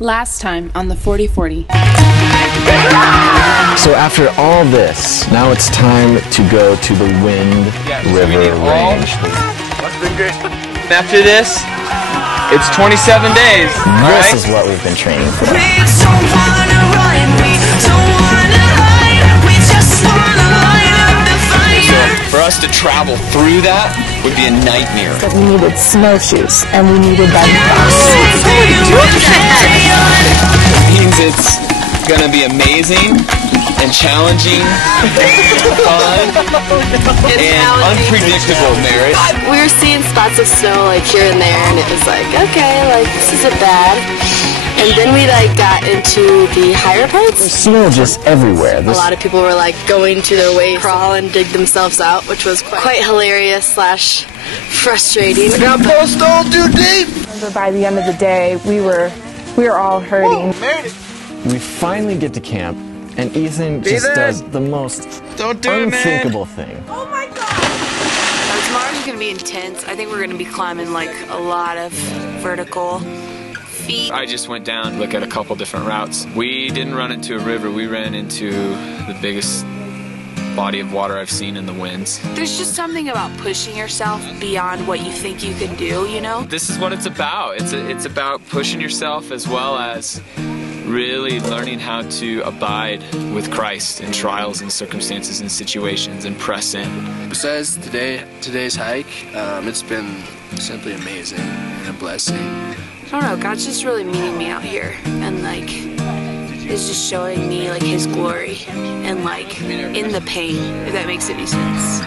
Last time on the 40/40. So after all this, now it's time to go to the Wind River Range. That's been great. After this, it's 27 days. This is what we've been training for. For us to travel through that would be a nightmare. But we needed snowshoes, and we needed that. It means it's gonna be amazing and challenging, fun, and unpredictable, Merritt. We were seeing spots of snow like here and there, and it was like, okay, like this isn't bad. And then we got into the higher parts. There's snow just everywhere. A lot of people were going to their waist, crawl and dig themselves out, which was quite hilarious / frustrating. I got post all too deep. But by the end of the day, we were all hurting. We finally get to camp, and Ethan just does the most unthinkable thing. Oh my God! Tomorrow's gonna be intense. I think we're gonna be climbing a lot of vertical. I just went down, look at a couple different routes. We didn't run into a river, we ran into the biggest body of water I've seen in the winds. There's just something about pushing yourself beyond what you think you can do, you know? This is what it's about. It's about pushing yourself as well as really learning how to abide with Christ in trials and circumstances and situations and press in. Besides today's hike, it's been simply amazing and a blessing. I don't know, God's just really meeting me out here and is just showing me His glory and in the pain, if that makes any sense.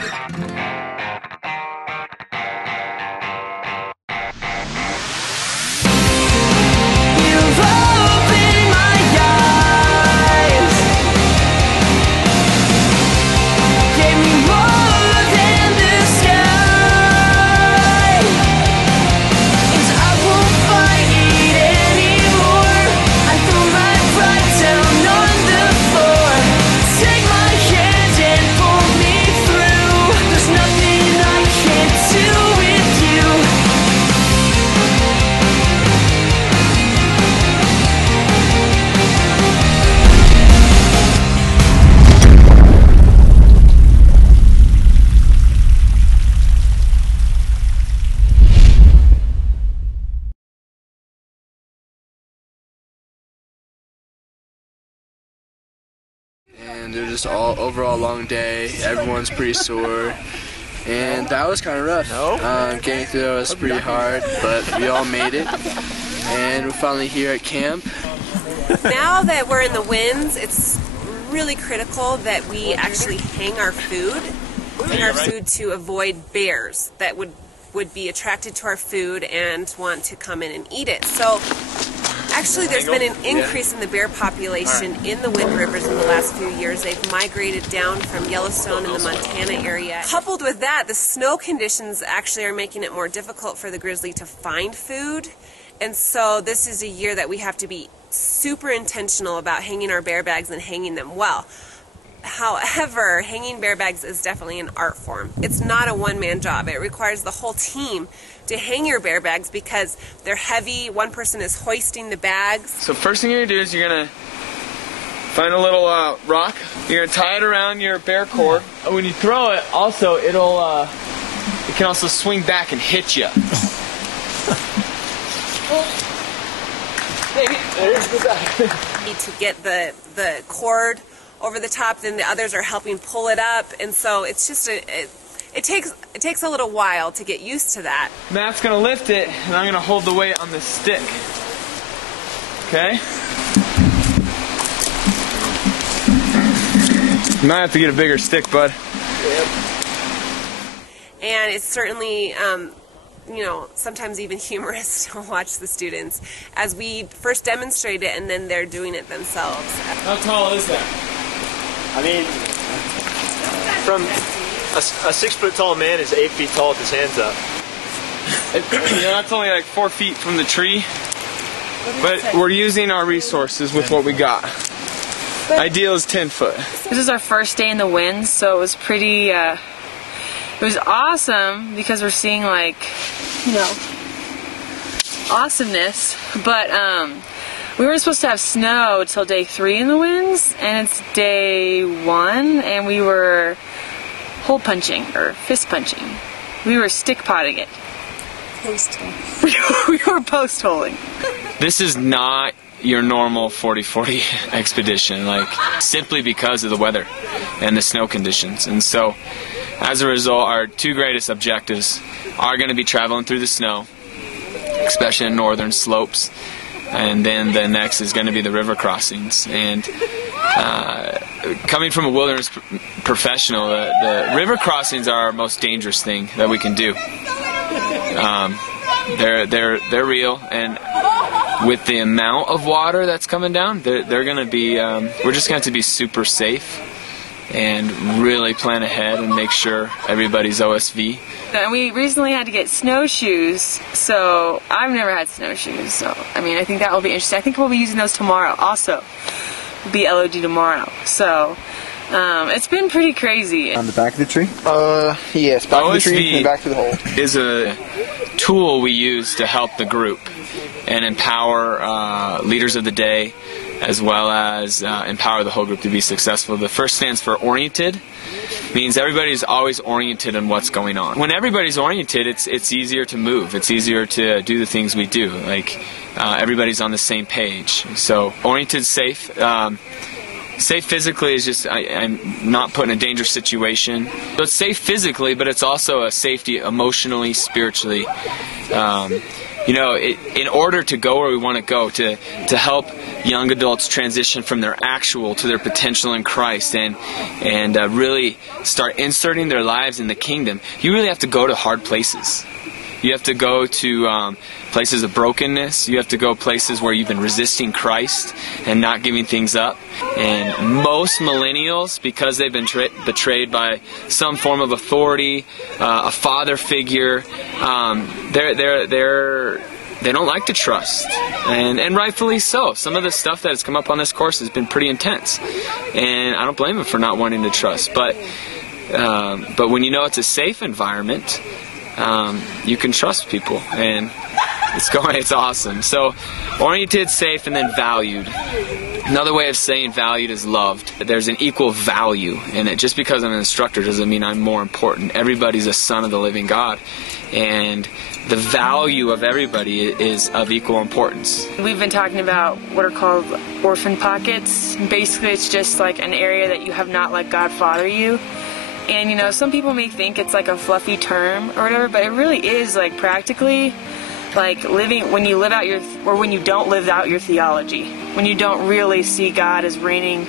And it was just overall long day. Everyone's pretty sore, and that was kind of rough. Getting through that was pretty hard, but we all made it, and we're finally here at camp. Now that we're in the winds, it's really critical that we actually hang our food to avoid bears that would be attracted to our food and want to come in and eat it. So actually, there's been an increase in the bear population in the Wind Rivers in the last few years. They've migrated down from Yellowstone in the Montana area. Coupled with that, the snow conditions actually are making it more difficult for the grizzly to find food. And so this is a year that we have to be super intentional about hanging our bear bags and hanging them well. However, hanging bear bags is definitely an art form. It's not a one-man job. It requires the whole team to hang your bear bags because they're heavy. One person is hoisting the bags. So first thing you're gonna do is you're gonna find a little rock. You're gonna tie it around your bear cord. When you throw it, also it can also swing back and hit you. To get the cord over the top, then the others are helping pull it up, and so it's just it takes a little while to get used to that. Matt's gonna lift it, and I'm gonna hold the weight on this stick. Okay? You might have to get a bigger stick, bud. Yep. And it's certainly sometimes even humorous to watch the students as we first demonstrate it and then they're doing it themselves. How tall is that? I mean, from a 6 foot tall man is 8 feet tall with his hands up. That's only 4 feet from the tree, but we're using our resources with what we got. Ideal is 10 foot. This is our first day in the winds, so it was pretty, it was awesome because we're seeing awesomeness, but We were supposed to have snow till day 3 in the winds, and it's day 1, and we were hole punching, or fist punching. We were stick potting it. We were post-holing. This is not your normal 40-40 expedition, like, simply because of the weather and the snow conditions. And so, as a result, our 2 greatest objectives are going to be traveling through the snow, especially in northern slopes, and then the next is going to be the river crossings. And coming from a wilderness professional, the river crossings are our most dangerous thing that we can do. They're real, and with the amount of water that's coming down, they're going to be. We're just going to have to be super safe and really plan ahead and make sure everybody's OSV. And we recently had to get snowshoes, so I've never had snowshoes, so I mean, I think that will be interesting. I think we'll be using those tomorrow also. We'll be LOD tomorrow, so it's been pretty crazy. On the back of the tree? Yes, back of the tree and back to the hole. Is a tool we use to help the group and empower leaders of the day, as well as empower the whole group to be successful. The first stands for oriented. Means everybody's always oriented in what's going on. When everybody's oriented, it's easier to move. It's easier to do the things we do. Like everybody's on the same page. So oriented, safe. Safe physically is just I'm not put in a dangerous situation. So it's safe physically, but it's also a safety emotionally, spiritually. You know, in order to go where we want to go, to help young adults transition from their actual to their potential in Christ and really start inserting their lives in the kingdom, you really have to go to hard places. You have to go to places of brokenness. You have to go places where you've been resisting Christ and not giving things up. And most millennials, because they've been betrayed by some form of authority, a father figure, they don't like to trust, and rightfully so. Some of the stuff that has come up on this course has been pretty intense, and I don't blame them for not wanting to trust. But when you know it's a safe environment, you can trust people, and it's awesome. So oriented, safe, and then valued. Another way of saying valued is loved. There's an equal value in it. Just because I'm an instructor doesn't mean I'm more important. Everybody's a son of the living God, and the value of everybody is of equal importance. We've been talking about what are called orphan pockets. Basically, it's just like an area that you have not let God father you. And you know, some people may think it's like a fluffy term or whatever, but it really is like practically like living when you live out when you don't live out your theology, when you don't really see God as reigning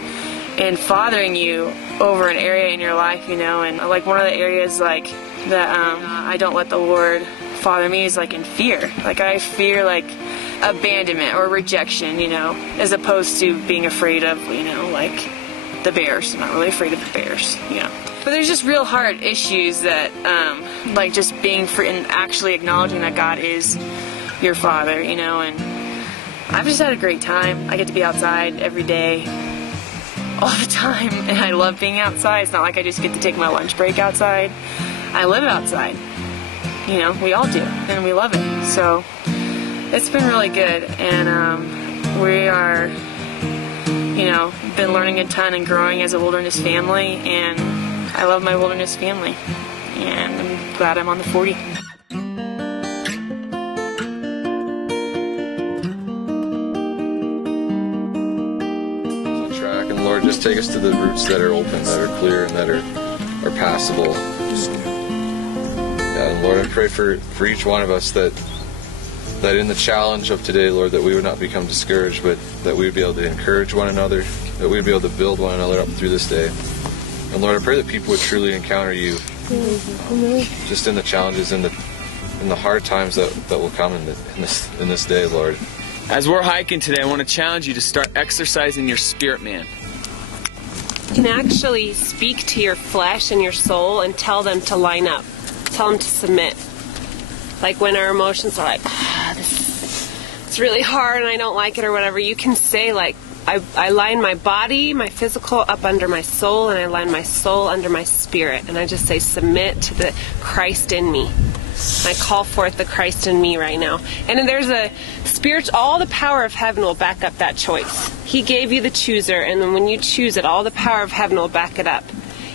and fathering you over an area in your life, you know. And like one of the areas like that I don't let the Lord father me is like in fear. Like I fear like abandonment or rejection, you know, as opposed to being afraid of, you know, like the bears. I'm not really afraid of the bears, you know. But there's just real hard issues that, like just being free and actually acknowledging that God is your father, you know. And I've just had a great time. I get to be outside every day, all the time, and I love being outside. It's not like I just get to take my lunch break outside. I live outside. You know, we all do, and we love it. So it's been really good, and we are, you know, been learning a ton and growing as a wilderness family, and I love my wilderness family, and I'm glad I'm on the 40. Track, and Lord, just take us to the routes that are open, that are clear, and that are passable. And Lord, I pray for each one of us that in the challenge of today, Lord, that we would not become discouraged, but that we would be able to encourage one another, that we would be able to build one another up through this day. And Lord, I pray that people would truly encounter you, just in the challenges and the hard times that will come in this day, Lord. As we're hiking today, I want to challenge you to start exercising your spirit, man. You can actually speak to your flesh and your soul and tell them to line up. Tell them to submit. Like when our emotions are like, it's really hard and I don't like it or whatever, you can say like, I line my body, my physical up under my soul, and I line my soul under my spirit. And I just say, submit to the Christ in me. I call forth the Christ in me right now. And then there's a spirit, all the power of heaven will back up that choice. He gave you the chooser, and then when you choose it, all the power of heaven will back it up.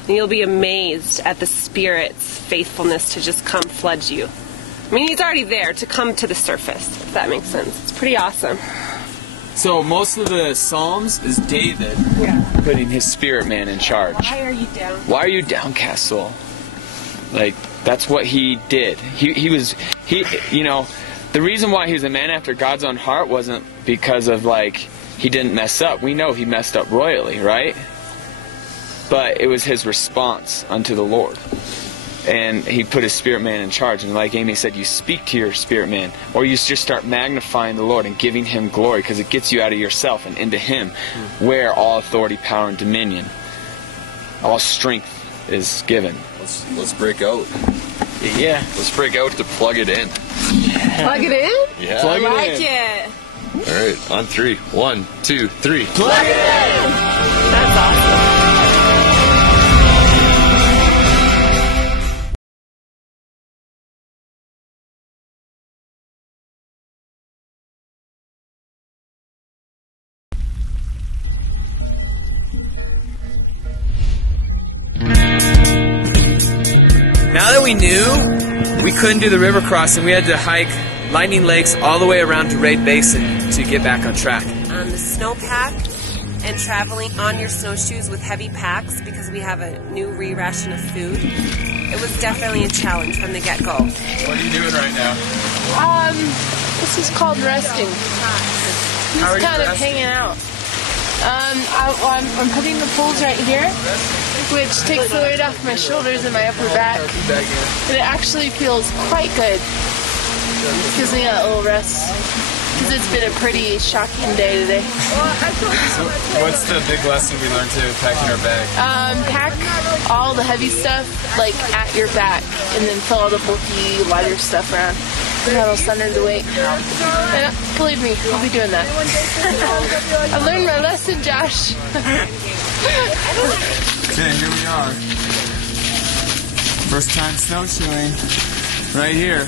And you'll be amazed at the Spirit's faithfulness to just come flood you. I mean, he's already there to come to the surface, if that makes sense. It's pretty awesome. So most of the Psalms is David putting his spirit man in charge. Why are you down? Why are you downcast, soul? Like, that's what he did. He was, you know, the reason why he was a man after God's own heart wasn't because of, like, he didn't mess up. We know he messed up royally, right? But it was his response unto the Lord. And he put his spirit man in charge. And like Amy said, you speak to your spirit man, or you just start magnifying the Lord and giving him glory, because it gets you out of yourself and into him, where all authority, power, and dominion, all strength is given. Let's break out. Yeah. Let's break out to plug it in. Plug it in? Yeah. Plug I like it in. it. All right, on 3. 1, 2, 3. Plug it in! That's awesome. Now that we knew we couldn't do the river crossing, we had to hike Lightning Lakes all the way around to Raid Basin to get back on track. On the snowpack and traveling on your snowshoes with heavy packs because we have a new re-ration of food, it was definitely a challenge from the get-go. What are you doing right now? This is called resting. How are you kind of resting? hanging out. I'm putting the poles right here, which takes the weight off my shoulders and my upper back. And it actually feels quite good. Gives me a little rest, because it's been a pretty shocking day today. So what's the big lesson we learned today with packing our bag? Pack all the heavy stuff like at your back, and then fill all the bulky, lighter stuff around. That'll center the weight. And believe me, I'll be doing that. I learned my lesson, Josh. Okay, here we are. First time snowshoeing. Right here.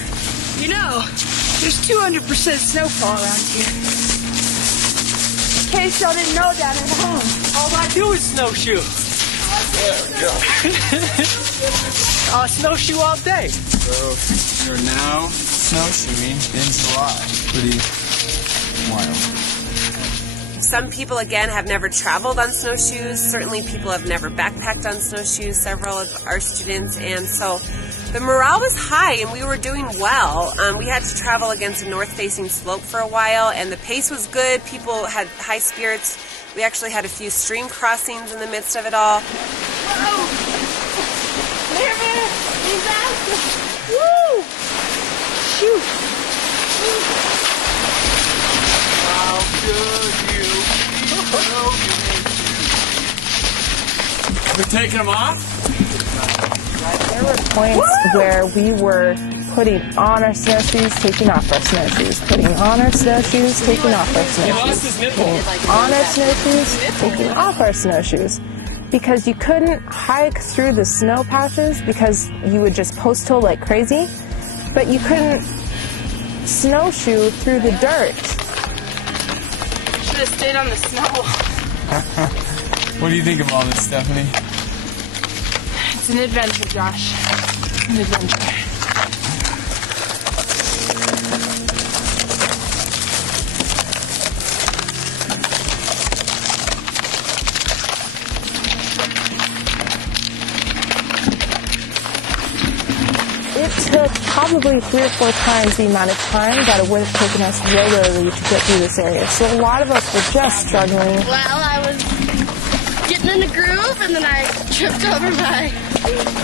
You know, there's 200% snowfall around here. In case y'all didn't know that at home. All I do is snowshoe. There we go. I'll snowshoe all day. So, you're now snowshoeing in July. Pretty wild. Some people, again, have never traveled on snowshoes. Certainly people have never backpacked on snowshoes, several of our students. And so the morale was high and we were doing well. We had to travel against a north-facing slope for a while, and the pace was good. People had high spirits. We actually had a few stream crossings in the midst of it all. Whoa! Woo! Shoot! How good you We're taking them off? There were points where we were putting on our snowshoes, taking off our snowshoes, putting on our snowshoes, taking off our snowshoes, putting on our snowshoes, taking off our snowshoes. Because you couldn't hike through the snow patches because you would just post-hole like crazy, but you couldn't snowshoe through the dirt. Should have stayed on the snow. What do you think of all this, Stephanie? It's an adventure, Josh. An adventure. It took probably 3 or 4 times the amount of time that it would have taken us regularly to get through this area. So a lot of us were just struggling. Well, I was getting in the groove, and then I tripped over my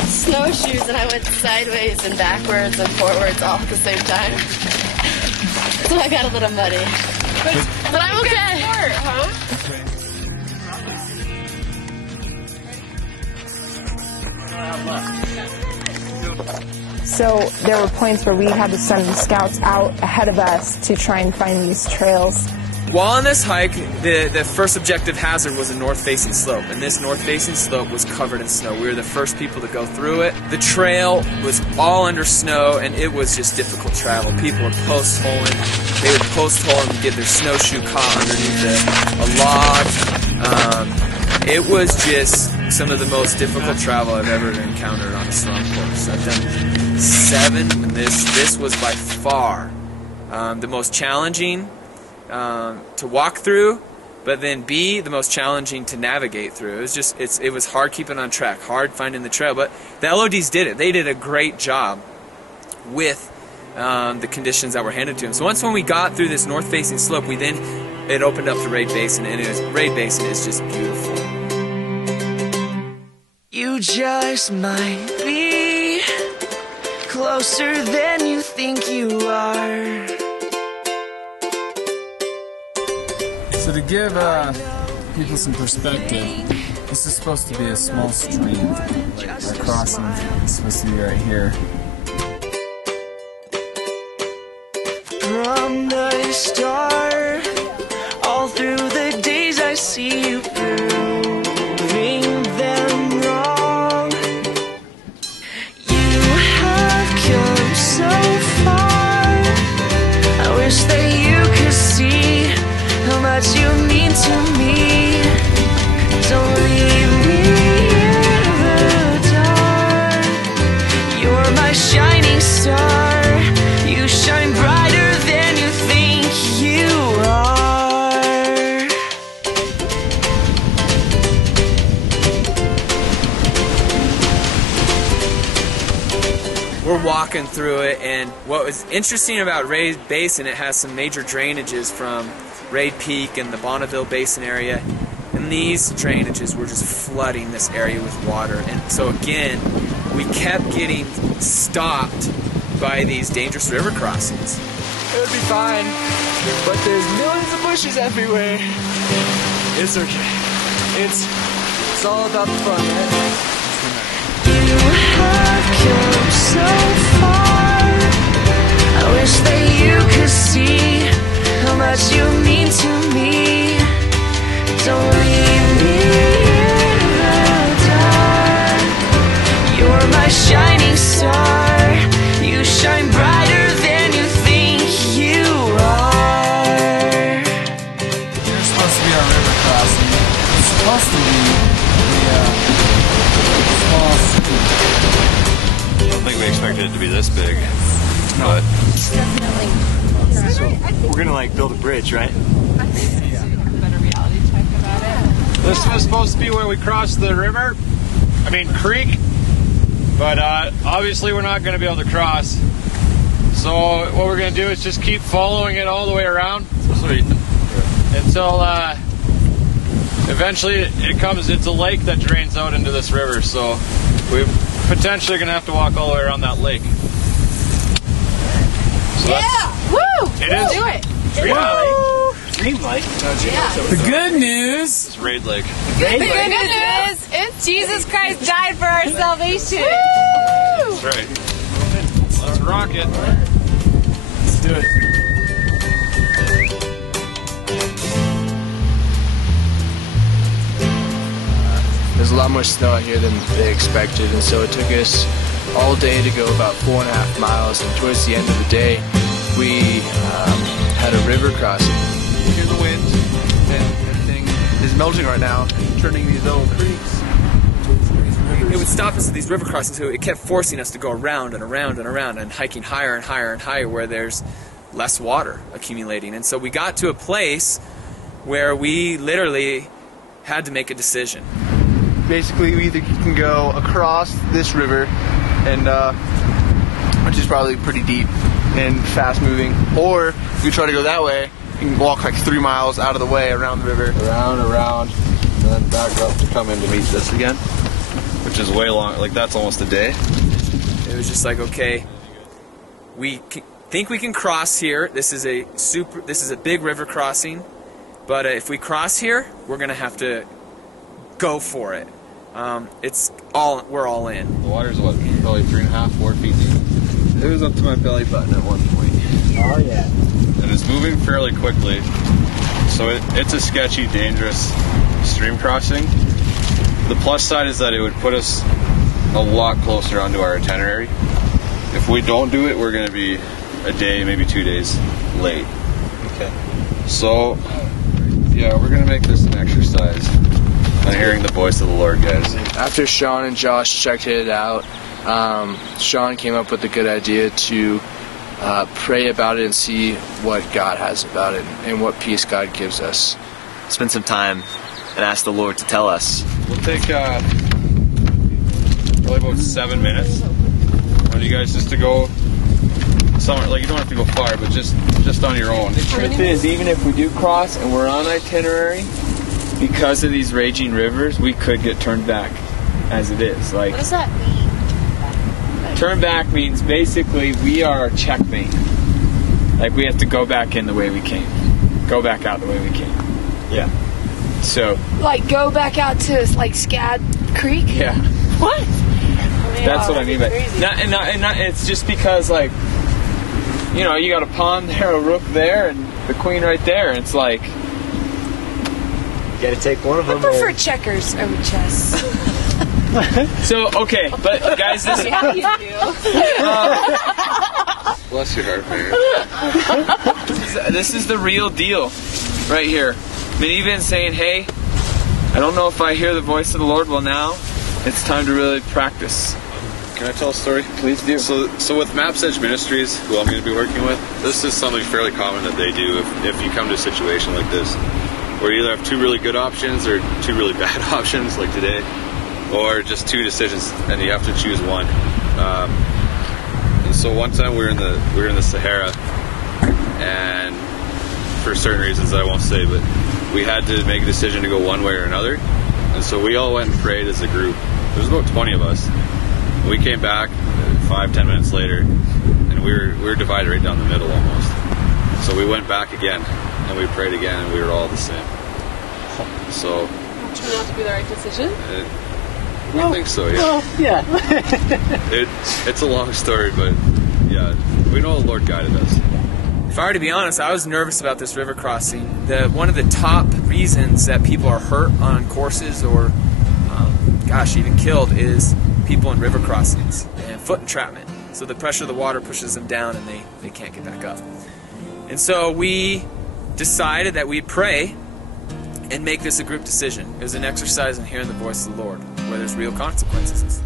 snowshoes, and I went sideways and backwards and forwards all at the same time. So I got a little muddy. But I'm okay. Sport, huh? So there were points where we had to send the scouts out ahead of us to try and find these trails. while on this hike, the first objective hazard was a north-facing slope, and this north-facing slope was covered in snow. We were the first people to go through it. The trail was all under snow, and it was just difficult travel. People were post-holing. They would post-hole and get their snowshoe caught underneath a log. It was just some of the most difficult travel I've ever encountered on a SROM course. I've done 7, and this was by far the most challenging to walk through, but then B, the most challenging to navigate through. It was hard keeping on track, hard finding the trail, but the LODs did it. They did a great job with the conditions that were handed to them. So when we got through this north-facing slope, it opened up the Raid Basin, and Raid Basin is just beautiful. You just might be closer than you think you are. So to give people some perspective, this is supposed to be a small stream. Our crossing is supposed to be right here. From the start, all through the days I see you proving them wrong. You have come so far. I wish that you could see how much you mean to me. Don't leave me in the dark. You're my shining star. You shine brighter than you think you are. We're walking through it, and what was interesting about Raid Basin, it has some major drainages from Raid Peak and the Bonneville Basin area, and these drainages were just flooding this area with water. And so again, we kept getting stopped by these dangerous river crossings. It would be fine, but there's millions of bushes everywhere. It's okay. It's all about the fun, man. You have come so far. I wish that you could see how much you mean to me. Don't leave me in the dark. You're my shining star. You shine brighter than you think you are. Here's supposed to be our river crossing. It's supposed to be the small stream. I don't think we expected it to be this big. No. But so we're gonna like build a bridge, right? This was supposed to be where we crossed the river, creek, but obviously we're not going to be able to cross. So what we're going to do is just keep following it all the way around until eventually it's a lake that drains out into this river. So we're potentially going to have to walk all the way around that lake. So Woo! It is. Do it. Dream Lake. The good news. It's Raid Lake. The good news is Jesus Christ died for our salvation. That's right. Let's rock it. Let's do it. There's a lot more snow out here than they expected, and so it took us all day to go about 4.5 miles, and towards the end of the day, we had a river crossing. You hear the wind, and everything is melting right now, turning these little creeks. It would stop us at these river crossings, so it kept forcing us to go around and around and around and hiking higher and higher and higher where there's less water accumulating. And so we got to a place where we literally had to make a decision. Basically, we either can go across this river, and which is probably pretty deep and fast moving, or if we try to go that way, you can walk like 3 miles out of the way around the river. Around, and then back up to come in to meet this again, which is way long, like that's almost a day. It was just like, okay, we think we can cross here. This is a big river crossing, but if we cross here, we're gonna have to go for it. We're all in. The water's what, probably 3.5, 4 feet deep? it was up to my belly button at one point. Oh yeah. And it's moving fairly quickly, so it's a sketchy, dangerous stream crossing. The plus side is that it would put us a lot closer onto our itinerary. If we don't do it, we're going to be a day, maybe 2 days late. Okay. So, yeah, we're going to make this an exercise on hearing the voice of the Lord, guys. After Sean and Josh checked it out, Sean came up with a good idea to pray about it and see what God has about it and what peace God gives us. Spend some time and ask the Lord to tell us. We'll take probably about 7 minutes. I want you guys just to go somewhere, like you don't have to go far, but just on your own. The truth is, even if we do cross and we're on itinerary, because of these raging rivers, we could get turned back as it is. Like, What does that mean? turn back means basically we are checkmate. Like we have to go back in the way we came. Go back out the way we came. Yeah. So. Like go back out to like Scad Creek? Yeah. What? That's what I mean by it's just because, like, you know, you got a pond there, a rook there, and the queen right there, and it's like, you gotta take one of them. I prefer checkers over chess. So, okay, but guys, this is how you do. Bless your heart, man. This is the real deal right here. Minivan saying, hey, I don't know if I hear the voice of the Lord. Well, now it's time to really practice. Can I tell a story? Please do. So with Maps Edge Ministries, who I'm going to be working with, this is something fairly common that they do if you come to a situation like this, where you either have two really good options or two really bad options, like today, or just two decisions, and you have to choose one. And so one time we were in the Sahara, and for certain reasons that I won't say, but we had to make a decision to go one way or another. And so we all went and prayed as a group. There was about 20 of us. We came back 5-10 minutes later, and we were divided right down the middle almost. So we went back again, and we prayed again, and we were all the same. So. Turned out to be the right decision? I think so, yeah. Well, yeah. It's a long story, but yeah, we know the Lord guided us. If I were to be honest, I was nervous about this river crossing. One of the top reasons that people are hurt on courses or, even killed is people in river crossings and foot entrapment. So the pressure of the water pushes them down and they can't get back up. And so we decided that we'd pray and make this a group decision. It was an exercise in hearing the voice of the Lord, where there's real consequences.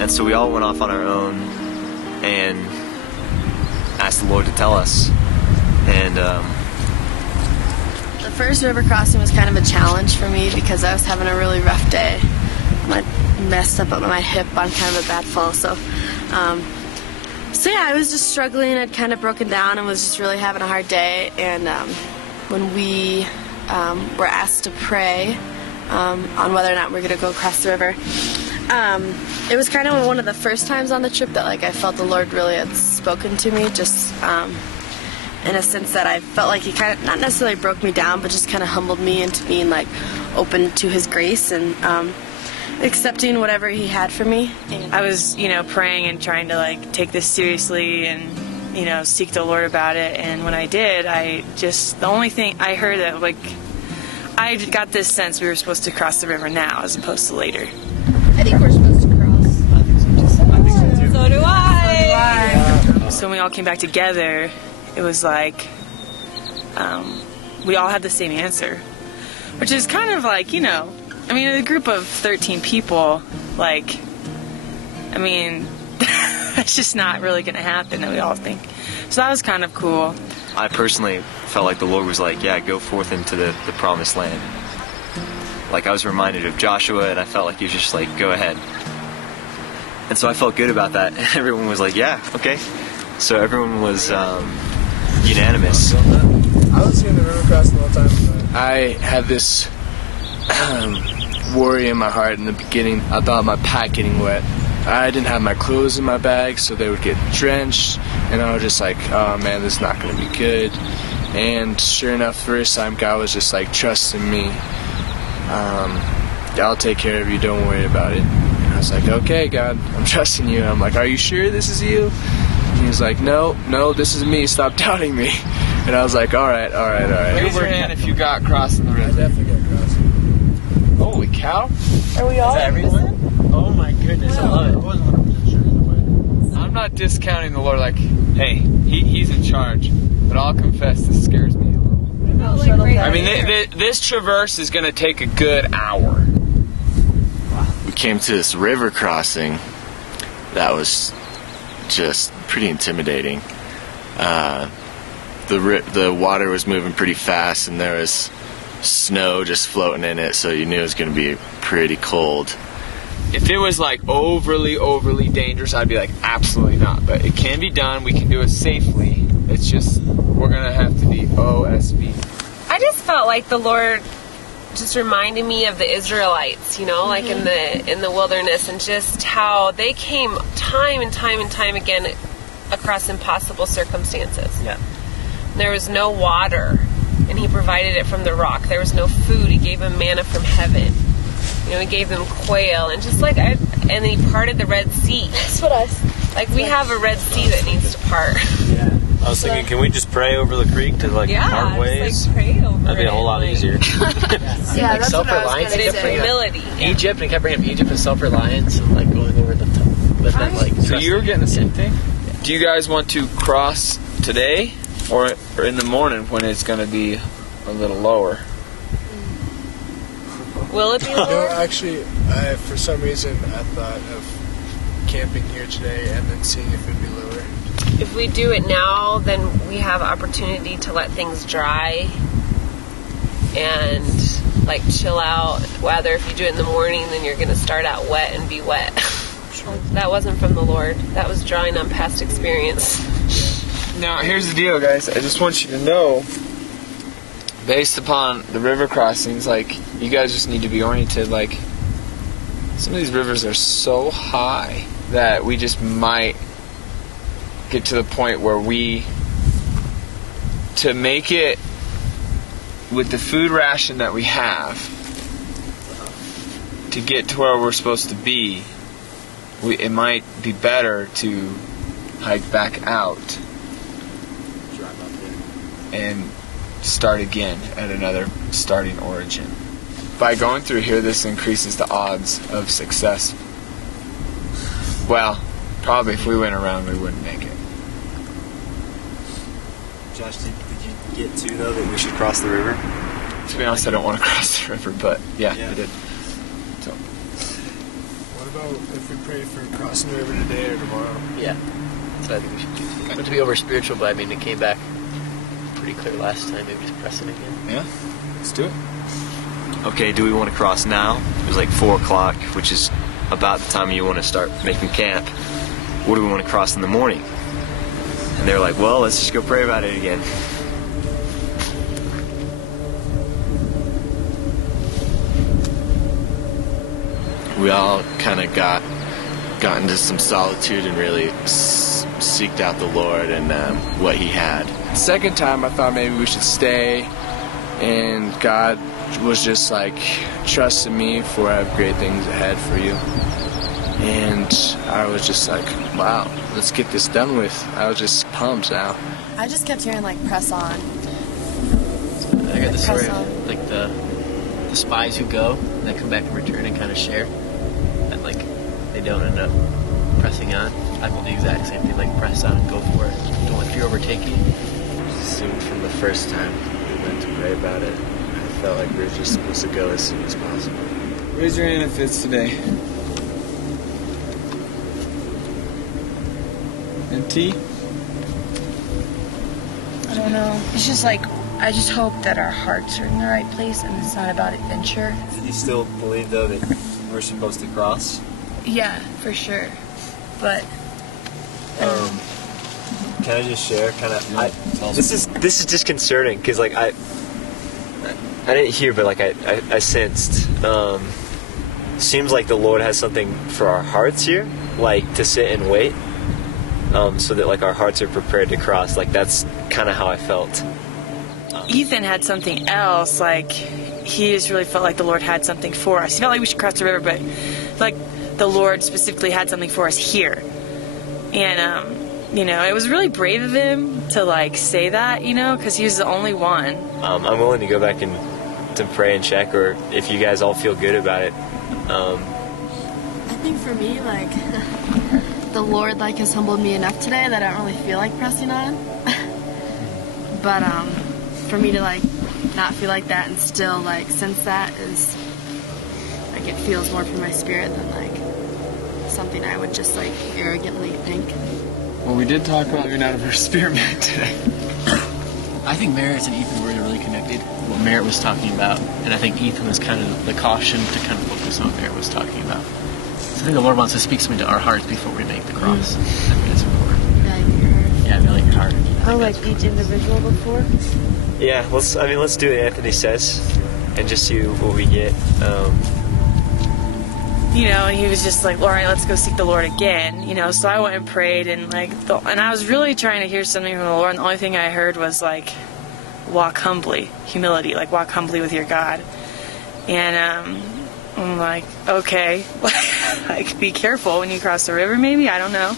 And so we all went off on our own and asked the Lord to tell us. And the first river crossing was kind of a challenge for me because I was having a really rough day. I messed up my hip on kind of a bad fall. So yeah, I was just struggling. I'd kind of broken down and was just really having a hard day. And when we were asked to pray on whether or not we're going to go across the river, it was kind of one of the first times on the trip that I felt the Lord really had spoken to me, just in a sense that I felt like he kind of, not necessarily broke me down, but just kind of humbled me into being open to his grace and accepting whatever he had for me. I was, praying and trying to take this seriously and, seek the Lord about it. And when I did, the only thing I heard that I got this sense we were supposed to cross the river now as opposed to later. I think we're supposed to cross. I think so too. So do I. So when we all came back together, it was we all had the same answer, which is kind of a group of 13 people, it's just not really going to happen that we all think. So that was kind of cool. I personally felt like the Lord was yeah, go forth into the promised land. I was reminded of Joshua, and I felt like he was just go ahead. And so I felt good about that, and everyone was yeah, okay. So everyone was unanimous. I was seeing the river crossing all the time. I had this worry in my heart in the beginning. I thought my pack getting wet I didn't have my clothes in my bag, so they would get drenched, and I was just like, oh man, this is not going to be good. And sure enough, first time, God was just like trusting me. I'll take care of you, don't worry about it. And I was like, okay, God, I'm trusting you. And I'm like, are you sure this is you? And he was like, no, this is me, stop doubting me. And I was like, all right. Raise your hand if you got crossing the river. I definitely got crossing. Holy cow. Are we all? Is that everyone? Oh my goodness, I love it. I wasn't 100% sure either way. I'm not discounting the Lord, like, hey, he's in charge. But I'll confess, this scares me a little. I mean, this traverse is going to take a good hour. We came to this river crossing that was just pretty intimidating. The water was moving pretty fast, and there was snow just floating in it, so you knew it was going to be pretty cold. If it was like overly dangerous, I'd be like, absolutely not. But it can be done. We can do it safely. It's just, we're going to have to be OSB. I just felt like the Lord just reminded me of the Israelites, you know, like in the wilderness, and just how they came time and time again across impossible circumstances. Yeah. There was no water, and he provided it from the rock. There was no food. He gave them manna from heaven. You know, he gave them quail, and just like and then he parted the Red Sea. That's what I. Like we have a Red Sea that needs to part. Yeah. I was thinking, can we just pray over the creek to like part ways? Like pray over That'd be a whole lot easier. Yeah, like that's self-reliance. what I was gonna say. Humility. Egypt, and he kept bringing up Egypt and self-reliance and like going over the top. But then like. So you were getting the same thing? Do you guys want to cross today or in the morning when it's going to be a little lower? Will it be lower? No, actually, for some reason, I thought of camping here today and then seeing if it'd be lower. If we do it now, then we have opportunity to let things dry and like chill out. Whether if you do it in the morning, then you're going to start out wet and be wet. That wasn't from the Lord. That was drawing on past experience. Now, here's the deal, guys. I just want you to know, based upon the river crossings, like, you guys just need to be oriented. Like, some of these rivers are so high that we just might get to the point where to make it with the food ration that we have, to get to where we're supposed to be, it might be better to hike back out and start again at another starting origin. By going through here, this increases the odds of success. Well, probably if we went around, we wouldn't make it. Josh, did you get to, though, that we should cross the river? To be honest, I don't want to cross the river, but yeah. I did. So. What about if we pray for crossing the river today or tomorrow? Yeah, that's what I think we should do too. Not to be over spiritual, but I mean, it came back pretty clear last time. Maybe just press it again. Yeah, let's do it. Okay, do we want to cross now? It was like 4 o'clock, which is about the time you want to start making camp. What do we want to cross in the morning? And they were like, well, let's just go pray about it again. We all kind of got into some solitude and really seeked out the Lord and what He had. The second time, I thought maybe we should stay, and God was just like trusting me, for I have great things ahead for you. And I was just like, wow, let's get this done with. I was just pumped now. I just kept hearing like press on. I got the story of like the spies who go and they come back and return and kind of share, and like they don't end up pressing on. I felt the exact same thing, like press on, go for it. Don't let fear overtake you. Soon from the first time we went to pray about it, I felt like we were just supposed to go as soon as possible. Raise your hand if it's today. And T? I don't know. It's just like, I just hope that our hearts are in the right place and it's not about adventure. Do you still believe, though, that we're supposed to cross? Yeah, for sure. But can I just share? This is disconcerting because like I didn't hear, but like I sensed. Seems like the Lord has something for our hearts here, like to sit and wait, so that like our hearts are prepared to cross. Like that's kind of how I felt. Ethan had something else. Like he just really felt like the Lord had something for us. He felt like we should cross the river, but like the Lord specifically had something for us here. And you know, it was really brave of him to like say that, you know, because he was the only one. I'm willing to go back and to pray and check, or if you guys all feel good about it. I think for me, like, the Lord, like, has humbled me enough today that I don't really feel like pressing on. But, for me to, like, not feel like that and still, like, sense that is, like, it feels more from my spirit than, like, something I would just, like, arrogantly think. Well, we did talk about being out of our spirit man today. I think Merritt and Ethan were really connected, what Merritt was talking about, and I think Ethan was kind of the caution to kind of focus on what Merritt was talking about. So I think the Lord wants to speak something to our hearts before we make the cross. I think it's important. Yeah, like your heart. Oh, like each individual before? Yeah, let's do what Anthony says and just see what we get. You know, and he was just like, all right, let's go seek the Lord again. You know, so I went and prayed, and like, and I was really trying to hear something from the Lord, and the only thing I heard was like, walk humbly, humility, like walk humbly with your God. And I'm like, okay, like be careful when you cross the river, maybe, I don't know.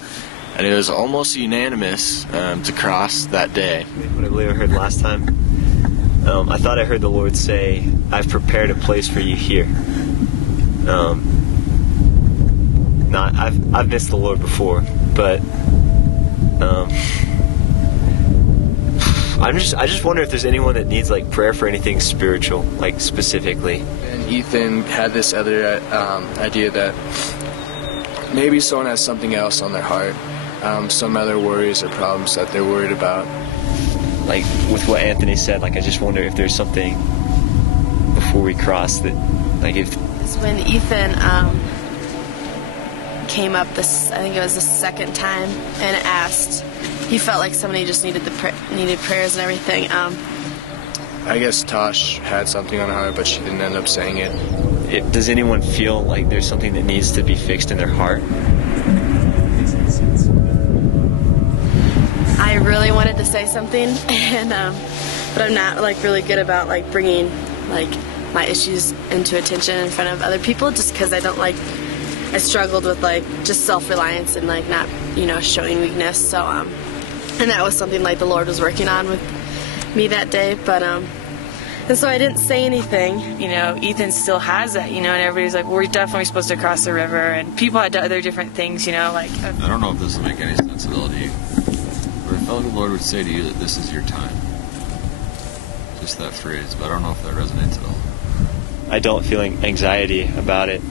And it was almost unanimous to cross that day. What I believe I heard last time, I thought I heard the Lord say, I've prepared a place for you here. I've missed the Lord before, but I just wonder if there's anyone that needs like prayer for anything spiritual, like specifically. And Ethan had this other idea that maybe someone has something else on their heart, some other worries or problems that they're worried about. Like with what Anthony said, like I just wonder if there's something before we cross that, like if. It's when Ethan came up I think it was the second time, and asked. He felt like somebody just needed needed prayers and everything. I guess Tosh had something on her heart, but she didn't end up saying it. Does anyone feel like there's something that needs to be fixed in their heart? I really wanted to say something, and but I'm not like really good about like bringing like my issues into attention in front of other people, just because I struggled with like just self-reliance and like not, you know, showing weakness. So and that was something like the Lord was working on with me that day. But and so I didn't say anything. You know, Ethan still has that, you know, and everybody's like, well, we're definitely supposed to cross the river, and people had other different things, you know, like. I don't know if this will make any sense at all to you, but I felt like the Lord would say to you that this is your time. Just that phrase, but I don't know if that resonates at all. I don't feel anxiety about it.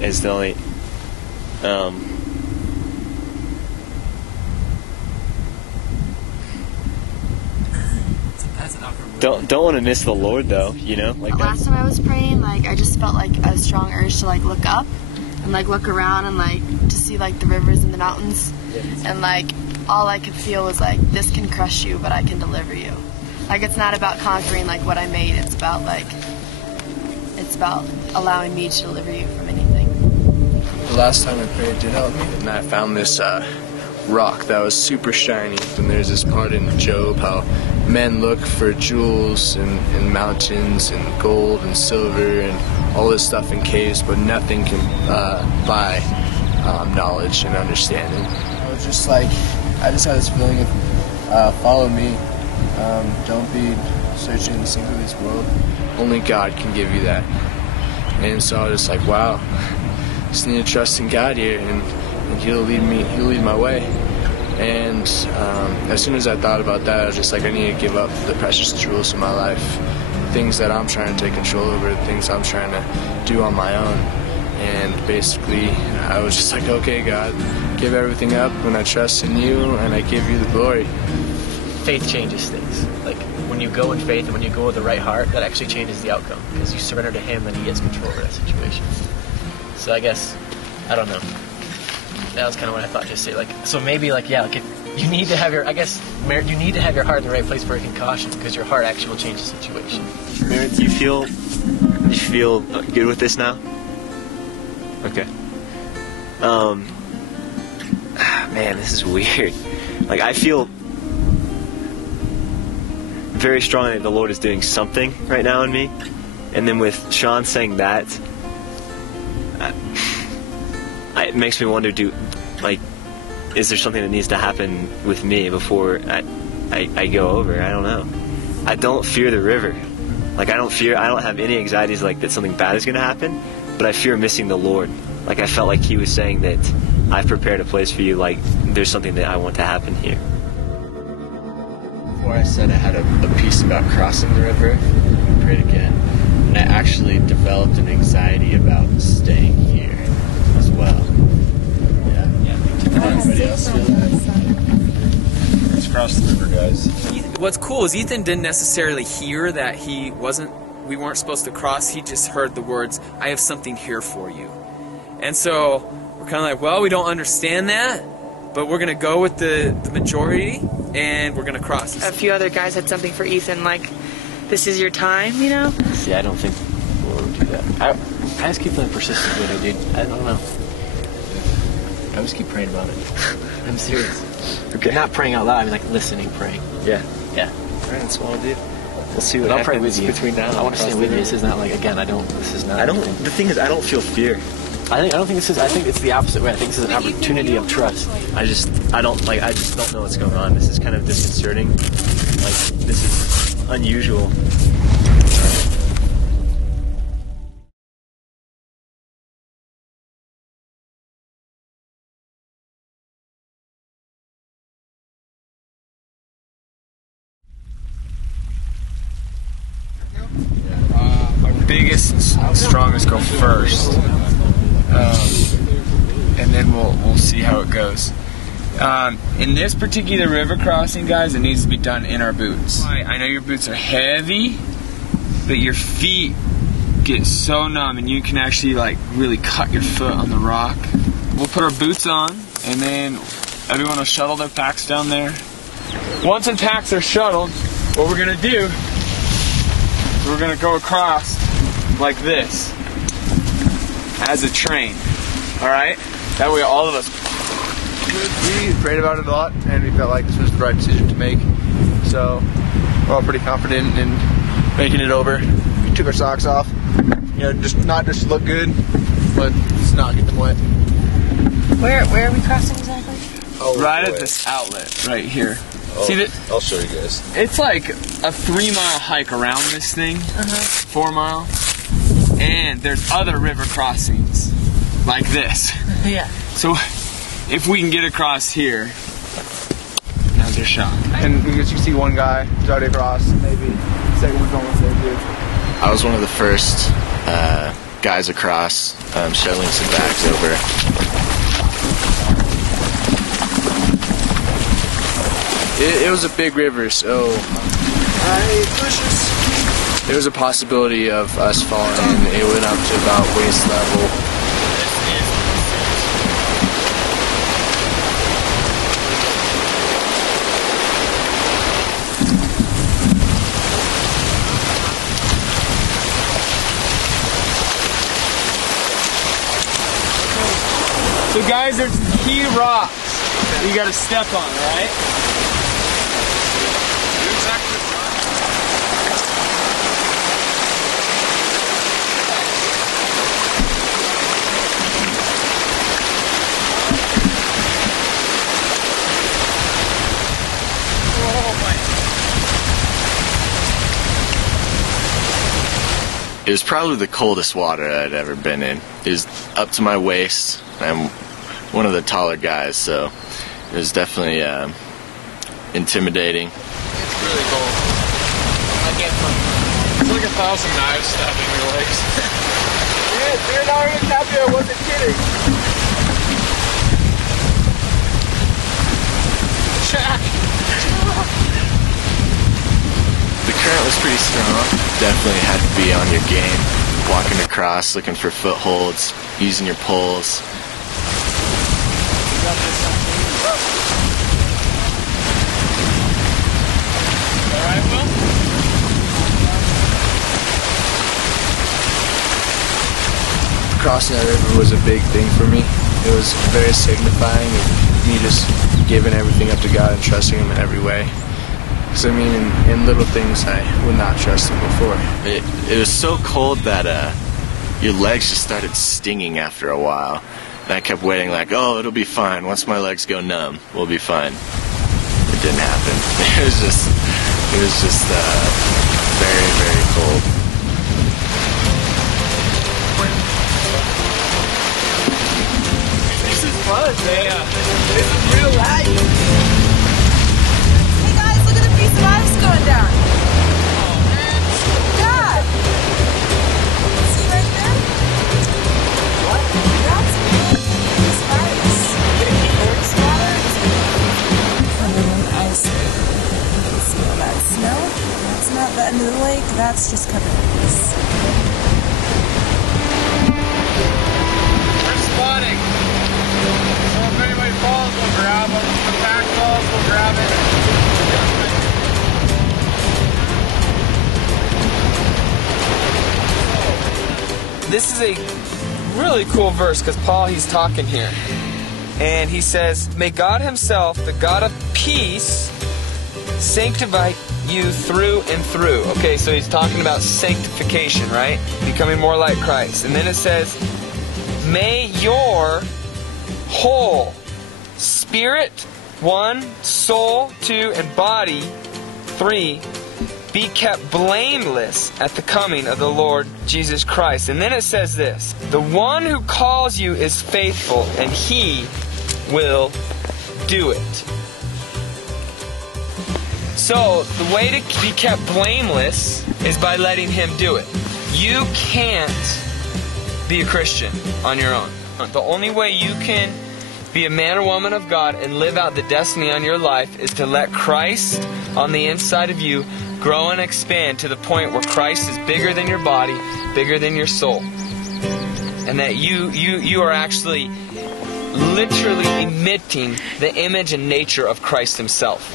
Is the only. Don't want to miss the Lord though, you know. Like last time I was praying, like I just felt like a strong urge to like look up and like look around and like to see like the rivers and the mountains, and like all I could feel was like, this can crush you, but I can deliver you. Like it's not about conquering like what I made. It's about allowing me to deliver you from anything. The last time I prayed did help me, and I found this rock that was super shiny. And there's this part in Job how men look for jewels and mountains and gold and silver and all this stuff in caves, but nothing can buy knowledge and understanding. I was just like, I just had this feeling of follow me. Don't be searching the things of this world. Only God can give you that. And so I was just like, wow, just need to trust in God here, and He'll lead me. He'll lead my way. And as soon as I thought about that, I was just like, I need to give up the precious jewels in my life, things that I'm trying to take control over, things I'm trying to do on my own. And basically, I was just like, okay, God, give everything up when I trust in you, and I give you the glory. Faith changes things. Like when you go in faith and when you go with the right heart, that actually changes the outcome, because you surrender to Him and He gets control over that situation. So I guess, I don't know. That was kind of what I thought. Just say like, so maybe like, yeah, like if you need to have your, I guess, Merritt, you need to have your heart in the right place for a concussion, because your heart actually will change the situation. Merritt, do you feel good with this now? Okay. man, this is weird. Like, I feel very strongly that the Lord is doing something right now in me. And then with Sean saying that, it makes me wonder, is there something that needs to happen with me before I go over? I don't know. I don't fear the river. Like, I don't have any anxieties like that something bad is going to happen, but I fear missing the Lord. Like, I felt like he was saying that I've prepared a place for you, like there's something that I want to happen here. Before I said I had a piece about crossing the river, I prayed again, and I actually developed an anxiety about staying here as well. Everybody else feel that? Let's cross the river, guys. What's cool is Ethan didn't necessarily hear that we weren't supposed to cross. He just heard the words, "I have something here for you." And so we're kind of like, well, we don't understand that, but we're going to go with the majority, and we're going to cross. A few other guys had something for Ethan, like, this is your time, you know? See, I don't think we'll do that. I just keep feeling persistent with it, dude. I don't know. I just keep praying about it. I'm serious. Okay. Not praying out loud, I mean like listening, praying. Yeah. Yeah. Alright, that's what I'll do. We'll see what I'll happens pray with you. Between now and I want to stay with you. This is not like, again, this is not. The thing is, I don't feel fear. I think it's the opposite way. I think this is an opportunity of trust. I just don't know what's going on. This is kind of disconcerting. Like, this is unusual. Our biggest and strongest go first, and then we'll see how it goes. In this particular river crossing, guys, it needs to be done in our boots. I know your boots are heavy, but your feet get so numb and you can actually like really cut your foot on the rock. We'll put our boots on, and then everyone will shuttle their packs down there. Once the packs are shuttled, what we're gonna do is we're gonna go across like this as a train. All right? That way all of us. We prayed about it a lot, and we felt like this was the right decision to make. So we're all pretty confident in making it over. We took our socks off. You know, not just to look good, but just not get them wet. Where are we crossing exactly? Oh, right at this outlet right here. Oh, See that? I'll show you guys. It's like a 3-mile hike around this thing. 4 mile. And there's other river crossings like this. Yeah. So if we can get across here, now's your shot. And you can see one guy who's already across. Maybe the second one's almost there too. I was one of the first guys across, shuttling some bags over. It was a big river, so there was a possibility of us falling in. It went up to about waist level. So guys, there's key rocks that you gotta step on, right? It was probably the coldest water I'd ever been in. It was up to my waist. I'm one of the taller guys, so it was definitely intimidating. It's really cold. It's like 1,000 knives stabbing your legs. You're not even happy. I wasn't kidding. The current was pretty strong. Definitely had to be on your game. Walking across, looking for footholds, using your poles. Alright, Will? Crossing that river was a big thing for me. It was very signifying of me just giving everything up to God and trusting Him in every way. Because I mean, in little things I would not trust Him before. It was so cold that your legs just started stinging after a while. And I kept waiting like, oh, it'll be fine. Once my legs go numb, we'll be fine. It didn't happen. It was just very, very cold. This is fun, man. This is real life. Hey guys, look at the piece of ice going down. God! See right there? What? That's a big piece of ice. There's water. And then when ice, you can see all that snow. That's not the end of the lake. That's just covered in ice. We're spotting. So if anybody falls, we'll grab them. If the pack falls, we'll grab it. This is a really cool verse because Paul, he's talking here. And he says, may God himself, the God of peace, sanctify you through and through. Okay, so he's talking about sanctification, right? Becoming more like Christ. And then it says, may your whole spirit, 1, soul, 2, and body, 3, be kept blameless at the coming of the Lord Jesus Christ. And then it says this, the one who calls you is faithful, and he will do it. So the way to be kept blameless is by letting him do it. You can't be a Christian on your own. The only way you can be a man or woman of God and live out the destiny on your life is to let Christ on the inside of you grow and expand to the point where Christ is bigger than your body, bigger than your soul. And that you are actually literally emitting the image and nature of Christ himself.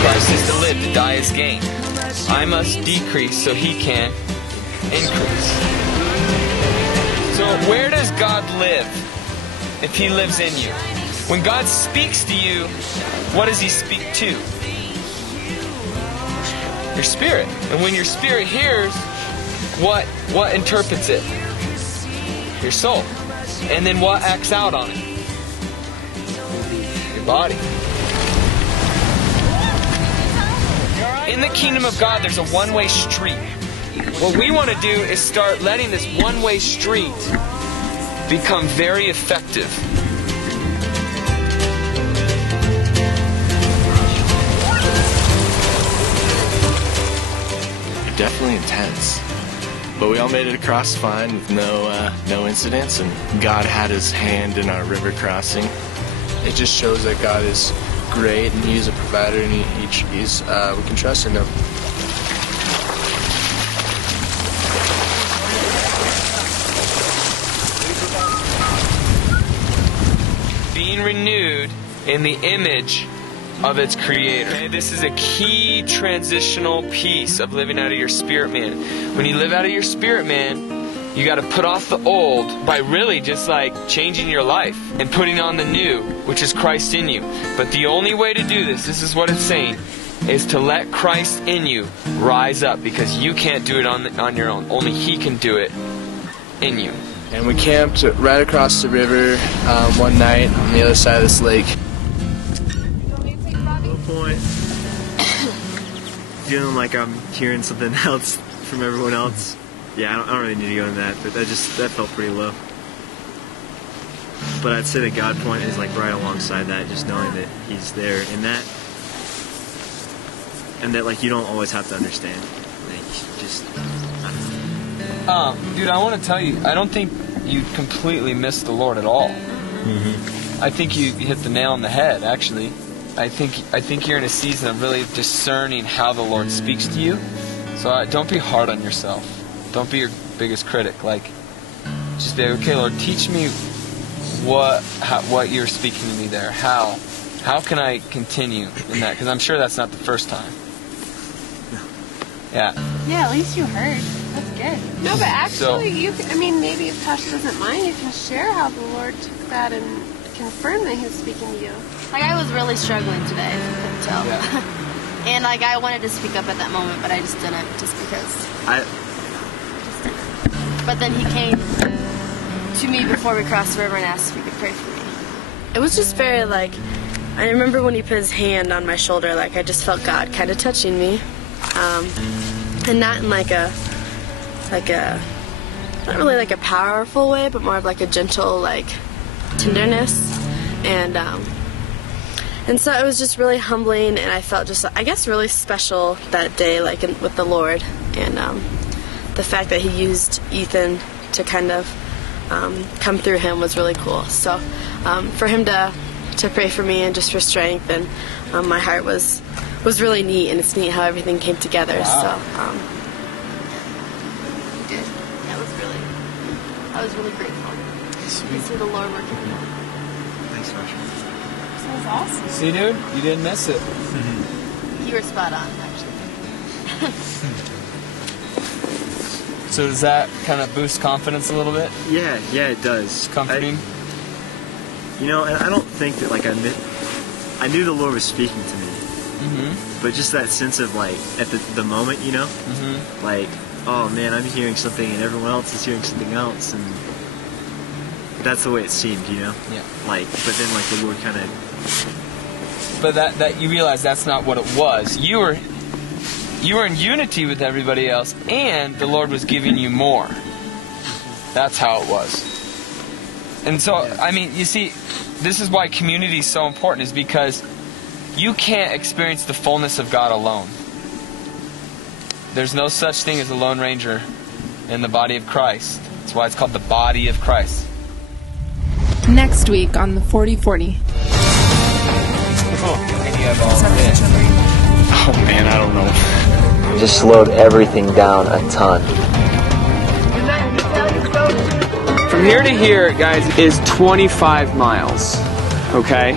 Christ is to live, to die is gain. I must decrease so he can increase. So where does God live if he lives in you? When God speaks to you, what does he speak to? Your spirit. And when your spirit hears, what interprets it? Your soul. And then what acts out on it? Your body. In the kingdom of God, there's a one-way street. What we want to do is start letting this one-way street become very effective. Definitely intense, but we all made it across fine with no incidents, and God had his hand in our river crossing. It just shows that God is great and he's a provider, and we can trust in him. Being renewed in the image of its creator. Okay, this is a key transitional piece of living out of your spirit man. When you live out of your spirit man, you got to put off the old by really just like changing your life and putting on the new, which is Christ in you. But the only way to do this is what it's saying, is to let Christ in you rise up, because you can't do it on your own. Only he can do it in you. And we camped right across the river one night on the other side of this lake. Point. Feeling like I'm hearing something else from everyone else. Yeah, I don't really need to go into that, but that felt pretty low. But I'd say the God point is like right alongside that, just knowing that he's there in that, and that like you don't always have to understand. Like just, I don't know. Dude, I want to tell you, I don't think you completely missed the Lord at all. Mm-hmm. I think you hit the nail on the head, actually. I think you're in a season of really discerning how the Lord speaks to you. So don't be hard on yourself. Don't be your biggest critic. Like, just be okay, Lord, teach me what you're speaking to me there. How can I continue in that? Because I'm sure that's not the first time. Yeah. Yeah, at least you heard. That's good. No, but actually, I mean, maybe if Tasha doesn't mind, you can share how the Lord took that and confirmed that He was speaking to you. Like, I was really struggling today, if you couldn't tell. Yeah. And, like, I wanted to speak up at that moment, but I just didn't, just because. But then He came to me before we crossed the river and asked if He could pray for me. It was just very, like, I remember when He put His hand on my shoulder, like, I just felt God kind of touching me. And not in, like a, not really like a powerful way, but more of like a gentle, like, tenderness. And so it was just really humbling, and I felt just, I guess, really special that day, like, with the Lord. And the fact that He used Ethan to kind of come through him was really cool. So for him to pray for me and just for strength, and my heart was really neat, and it's neat how everything came together. Wow. So we did. I was really grateful to see the Lord working. Thanks, Russia. That was awesome. See, dude, you didn't miss it. You were spot on, actually. So does that kind of boost confidence a little bit? Yeah, it does. It's comforting. And I don't think that, like, I knew the Lord was speaking to me, but just that sense of, like, at the moment, like, oh man, I'm hearing something and everyone else is hearing something else, and that's the way it seemed, Yeah. Like, but then, like, the Lord kind of. But that you realize that's not what it was. You were in unity with everybody else, and the Lord was giving you more. That's how it was. And so, I mean, you see, this is why community is so important, is because you can't experience the fullness of God alone. There's no such thing as a Lone Ranger in the body of Christ. That's why it's called the body of Christ. Next week on the 40/40. Oh man, I don't know. Just slowed everything down a ton. From here to here, guys, is 25 miles. Okay?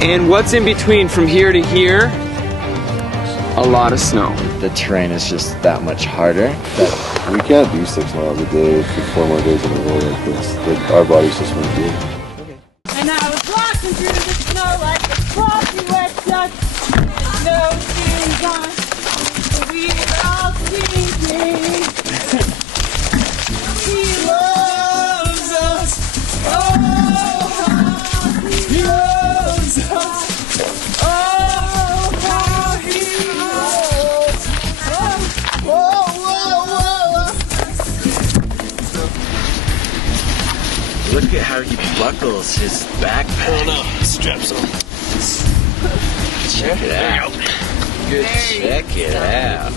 And what's in between from here to here? A lot of snow. The terrain is just that much harder. We can't do 6 miles a day for 4 more days in a row like this. Our bodies just won't do it. And I was walking through the snow like a floppy wet duck. No shoes on, but we were all singing. He loves us. Oh, how He loves us. Oh, how He loves us. Whoa, whoa, whoa. Look at how he buckles his backpack. Oh no, straps on. Check it out. Good. Check it out.